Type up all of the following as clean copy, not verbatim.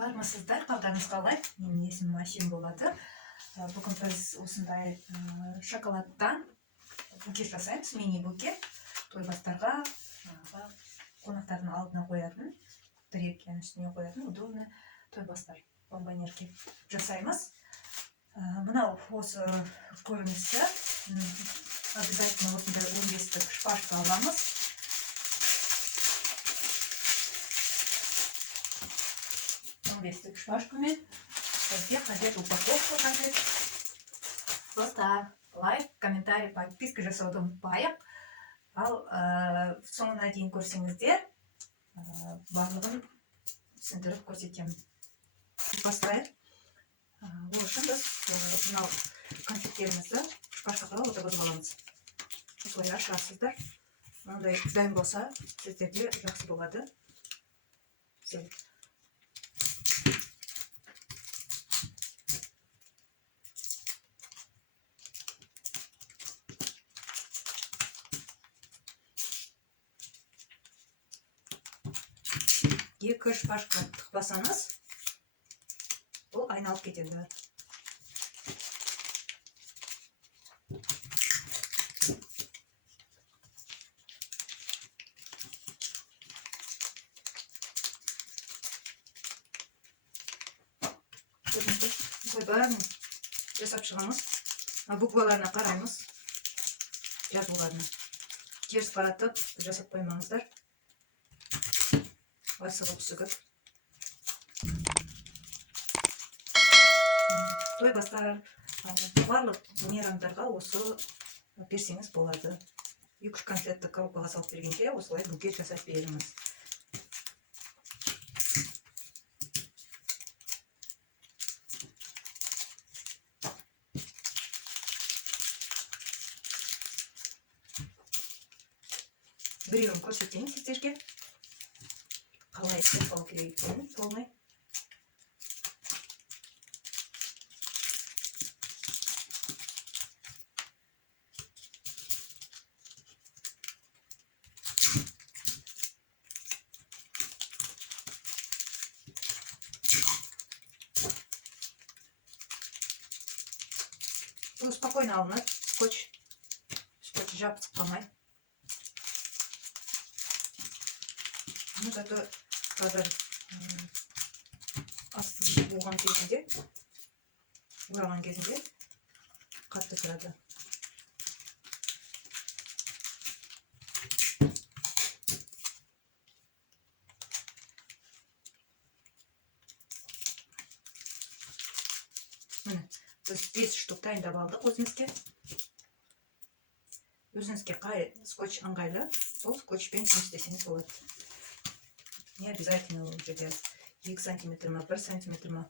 Армысыздар, қалдарыңыз қалай? Менің есімім Асим болады. Бүгін біз осындай шоколадтан буке жасаймыз, мини буке. Тойбастарға, қонақтардың алдына қоятын, древкенің үстіне қоятын удобный тойбастар, бомбонерки жасаймыз. Мынау осы көрінісі обязательно осындай 15-тік шпажка аламыз. 15-тік шпажкамен бізге қажет упаковка қажет. Просто лайк, комментарий, подписка жасауды ұмытпайық. Ал соңына дейін көрсеңіздер, барлығын түсіндіріп көрсетемін. Бастайық. Ол үшін біз мынау конфеттерімізді шпажкаға отырғызып аламыз. Осылай ашасыздар. Ондай дайын болса, сіздерге жақсы болады. Екі шпажка тықпасаңыз, ол айналып кетеді. Бәрін жасап шығамыз. Букваларына қараймыз. Жазуларына. Теріс қаратып жасап қоймаңыздар. Асығы түсігіп. Тойбастар, барлық мейрамдарға осы берсеңіз болады. 2-3 конфетті коробкаға салып бергенде осылай буке жасап беріңіз. Біреуін көрсетейін сіздерге. Қалай жасау керек екенін толмай. Бұл спокойно алынады, скотч жабысып қалмай. Зато қазір асты болған кезінде, бұраған кезінде қатты тұрады. Біз 5 штук дайындап алдық өзімізге. Өзіңізге қай скотч ыңғайлы, сол скотчпен жұмыс істесеңіз болады. Не обязательно ол жерде 2 сантиметр ма, 1 сантиметр ма.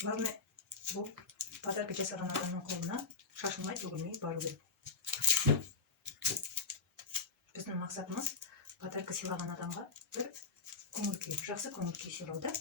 Главное, бұл подарка жасаған адамның қолына шашылмай, төгілмей бару керек. Біздің мақсатымыз подарка сыйлаған адамға бір көңіл-күй, жақсы көңіл-күй сыйлауда.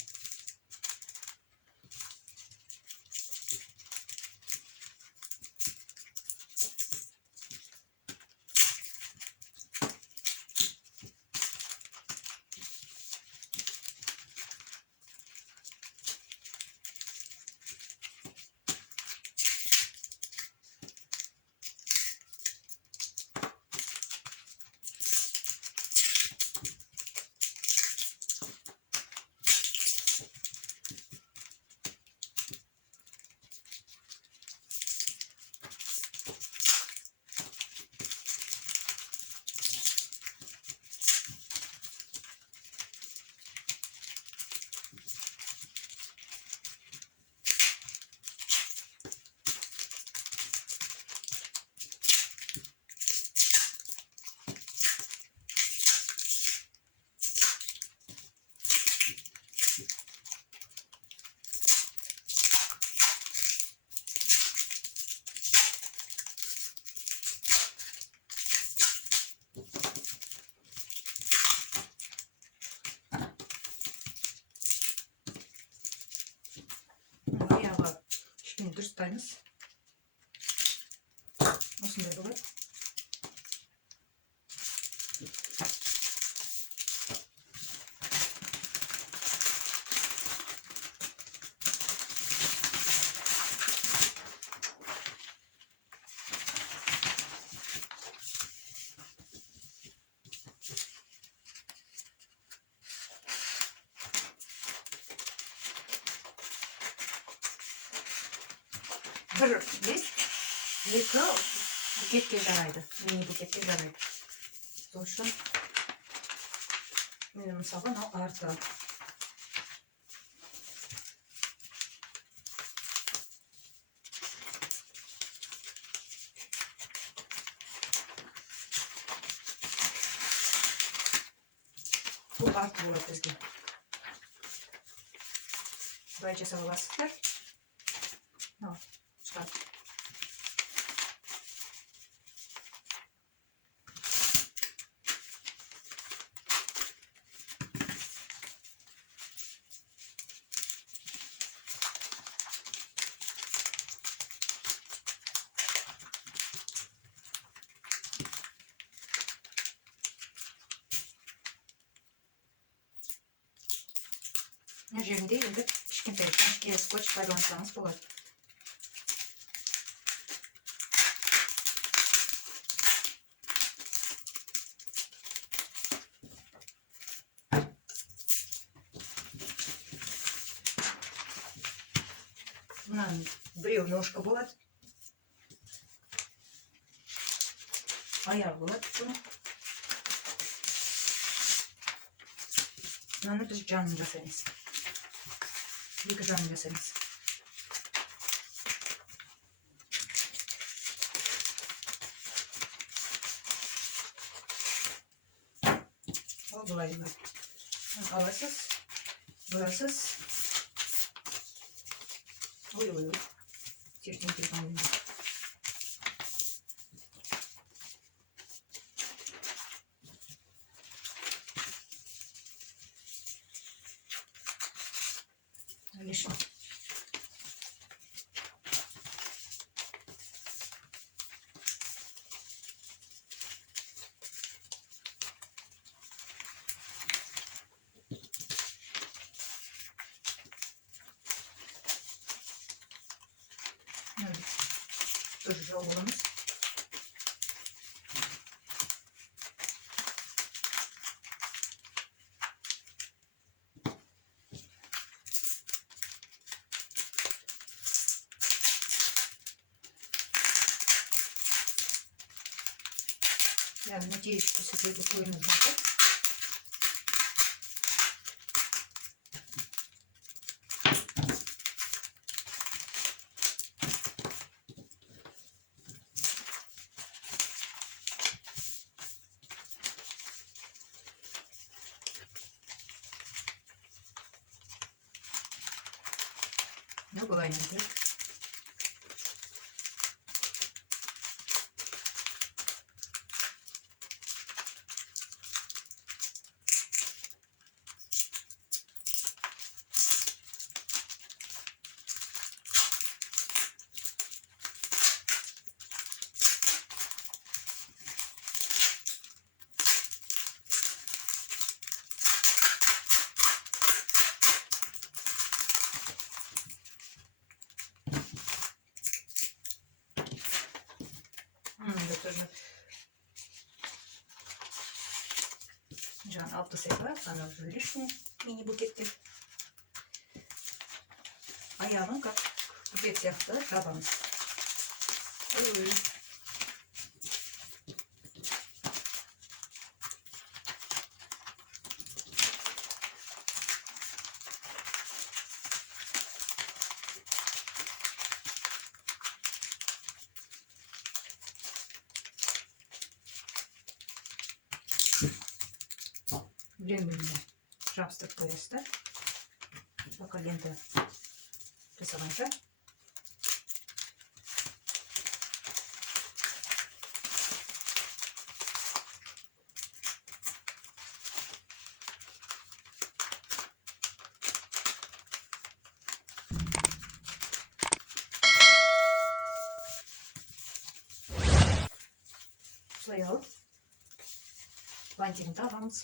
дұрыстаймыз. Осындай болады. Бір бес, екі букетке жарайды. Мини букетке жарайды. Сол үшін мен мысалға мынау арты. Бұл арты болады бізге. Былай жасап аласыздар. Мынау шығады. Мына жерінде енді кішкентай жіңішке скотч пайдалансаңыз болады. Мынаның біреу ножка болады. Аяғы болады бұның. Мынаны біз жанын жасаймыз. Екі жанын жасаймыз. Ол былай аласыз, бұласыз. Ой-ой-ой, терсен келген ойында. Лишь. Тоже жауабымыз. Я надеюсь, что сегодня прикольно будет. Ну, бывает, нет. Тоже жаңағы алып тастайық, ана лишний мини-букетте. Аяғын как букет сияқты жабамыз. Временно жабыстырып қоясыздар. Пока лента жасағанша. бантигін тағамыз.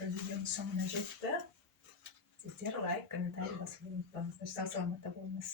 Видеоның соңына жетті. Сіздер лайк, комментарий басуды ұмытпаңыздар. Сау саламатта болыңыз.